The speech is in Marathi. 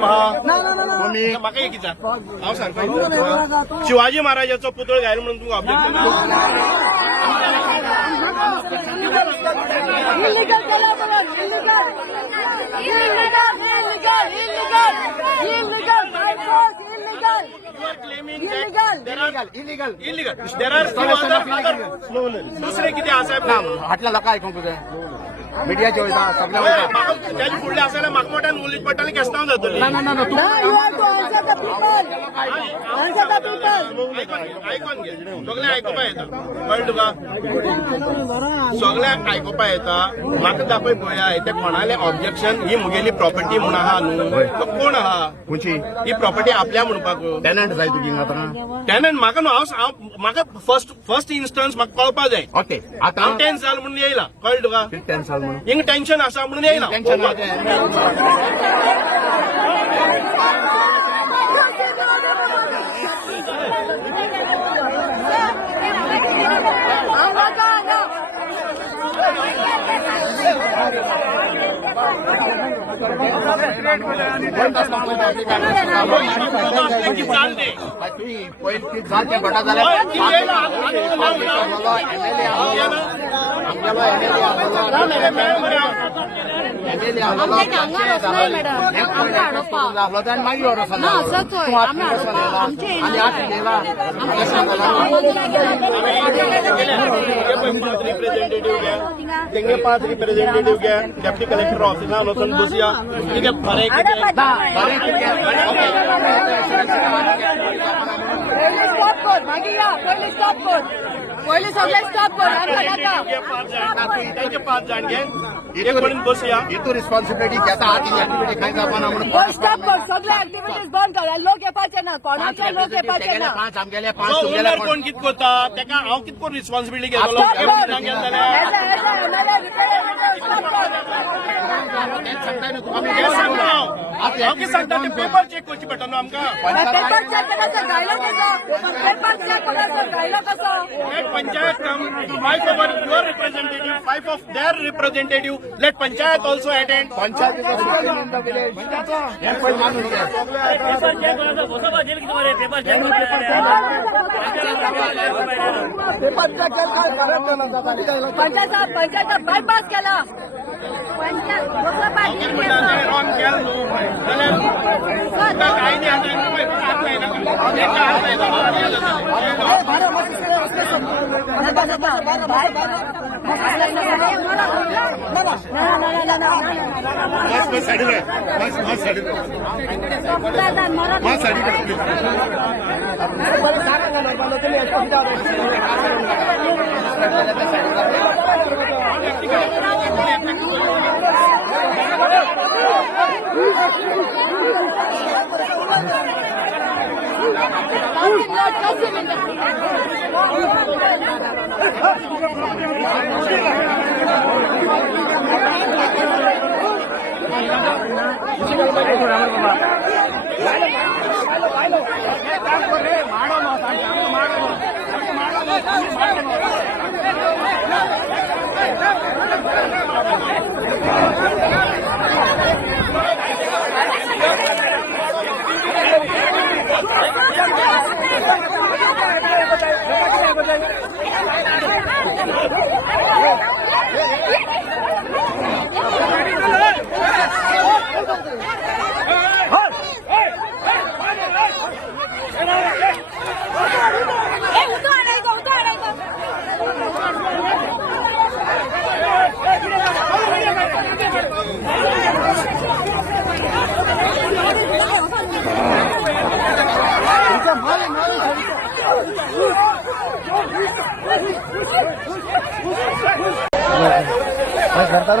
म्हाका एक विचार हांव सांगता शिवाजी महाराजाचो पुतळो घायल म्हणून तुमकां ऑब्जेक्शन दुसरे कितें आसा फाटल्या लोकांक आयकूंक जाय मिडियाचे वयता सगळ्या त्याच्या फुडले आसा जाल्यार म्हाका मोठ्यान उलयत पडटलें केस्तांव जातली आयकून घे सगळें आयकुपा येता कळ्ळें तुका सगळ्यांक आयकुपा येता म्हाका दाखय पळया ते कोणालें ऑब्जेक्शन ही मुगेली प्रॉपर्टी म्हूण आहा न्हू तो कोण आहा खंयची ही प्रॉपर्टी आपल्या म्हणपाक टॅनंट जाय तुजी आतां टॅनंट म्हाका न्हू हांव म्हाका फर्स्ट इन्स्टन्स म्हाका कळपा जाय ओके आतां हांव 10 साल म्हणून येयला कळ्ळें तुका 10 साल म्हणून हिंग टेन्शन आसा म्हणून येयला टेन्शन जाते बटा जाल्यार तेंगे 5 रिप्रेझेंटेटिव्ह घ्या डेप्युटी कलेक्टर ऑफिसांत वचून बसया ठीक आहे पहिले स्टॉप कर मागीर या पहिले स्टॉप कर पहिले सगळे स्टॉप कर त्यांचे 5 जाण घे एक करून बसया हितू रिस्पॉन्सिबिलिटी घेता आर्टिंग ऍक्टिव्हिटी खंय जावपाना म्हणून स्टॉप कर सगळे ऍक्टिव्हिटीज बंद कर लोक येवपाचे ना कोणाचे लोक येवपाचे ना 5 आमगेले 5 तो तुमगेले ओनर कोण कित करता तेका हांव कित कोण रिस्पॉन्सिबिलिटी घेतलो हांव कितें सांगता ते पेपर चेक करची पडटा न्हू आमकां पेपर चेक करायचं गायलो कसो पेपर चेक करायचं गायलो कसो let panchayat come to 5 of your representative 5 of their representative let panchayat also attend panchayat paper check करायचं घोषणा केली की तुम्हाला पेपर चेक पंचायत बायपास केला रॉंग केलं न्हू जाल्यार कांय न्ही करता